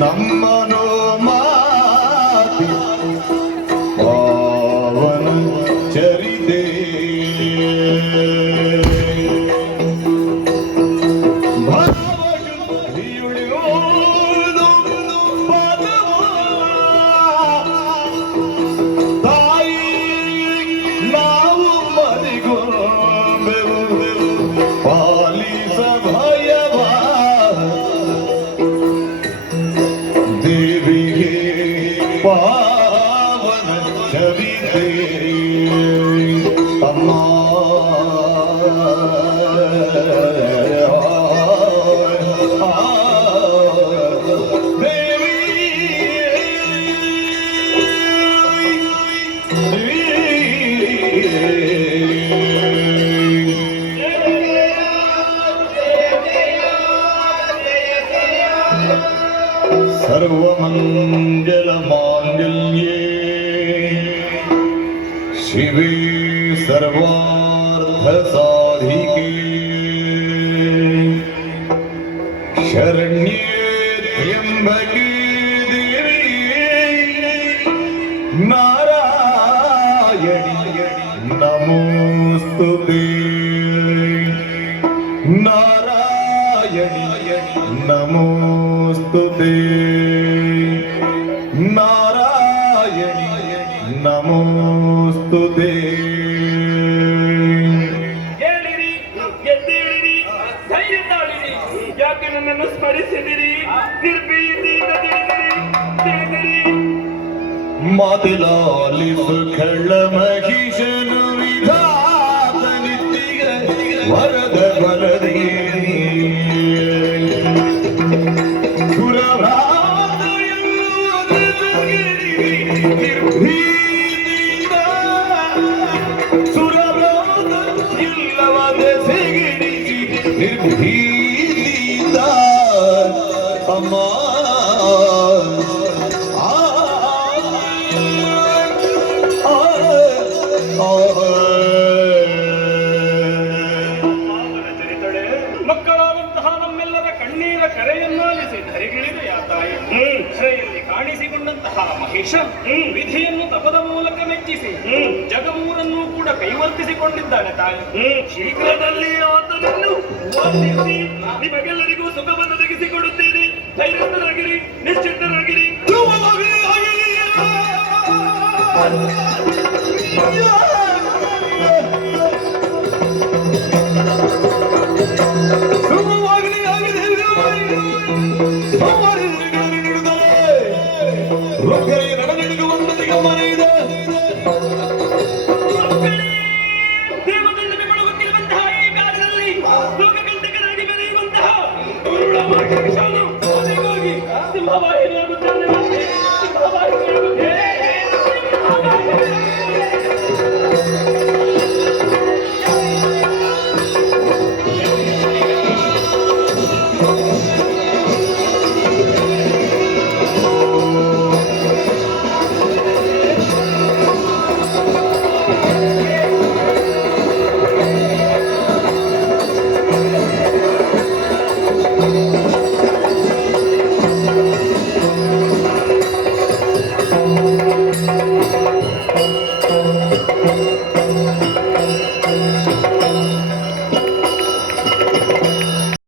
ನಮ್ಮನು ಮಾತಿ ಪಾವನ ಚರಿತೆ ಪಾವನ ಚರಿತೆ ಅಮ್ಮ ಸರ್ವಮಂಗಲ ಮಾಂಗಲ್ಯೇ ಶಿವೇ ಸರ್ವಾರ್ಥ ಸಾಧಿಕೆ ಶರಣ್ಯೇ ತ್ರ್ಯಂಬಕೆ ದೇವಿ ನಾರಾಯಣಿ ನಮೋಸ್ತುತೇ ನಾರಾಯಣಿ ನಮೋಸ್ತುತೇ ನಾರಾಯಣಿ ನಮೋಸ್ತುತೇ. ಹೇಳಿರಿ, ಎದ್ದೇಳಿರಿ, ಧೈರ್ಯ ತಾಳಿರಿ. ಯಾಕೆ ನನ್ನನ್ನು ಸ್ಮರಿಸಿದಿರಿ? ನಿರ್ಭೀತಿಯಿಂದ ತಿಳಿದಿರಿ. ಮಾತಿಲಾಲಿಸು ಖಳ ಮಹಿಷನು ವಿಧಾತ ನಿತ್ಯ ವರದ ಬಲದಿ ನಿರ್ಭೀತಿಯಿಂದ ಅಮ್ಮ ಮಕ್ಕಳಾದಂತಹ ನಮ್ಮೆಲ್ಲರ ಕಣ್ಣೀರ ಕರೆಯನ್ನಾಲಿಸಿ ಧರಿಗಿಳಿದ ಯಾತಾಯಿ ಶ್ರೇಯಲ್ಲಿ ಕಾಣಿಸಿಕೊಂಡಂತಹ ಮಹೇಶ ವಿಧಿಯನ್ನು ತಪದ ಮೂಲಕ ಮೆಚ್ಚಿಸಿ ಜಗಮೂರನ್ನು ಕೂಡ ಕೈವರ್ತಿಸಿಕೊಂಡಿದ್ದಾನೆ ತಾಯಿ. ಶೀಘ್ರದಲ್ಲಿ ಆತನನ್ನು ವಂದಿಸಿ ನಿಮಗೆಲ್ಲರಿಗೂ ಸುಖವನ್ನು ಒದಗಿಸಿಕೊಡುತ್ತೇನೆ. ಧೈರ್ಯವಂತರಾಗಿರಿ, ನಿಶ್ಚಿಂತರಾಗಿರಿ. ಸುಖವಾಗಲಿ.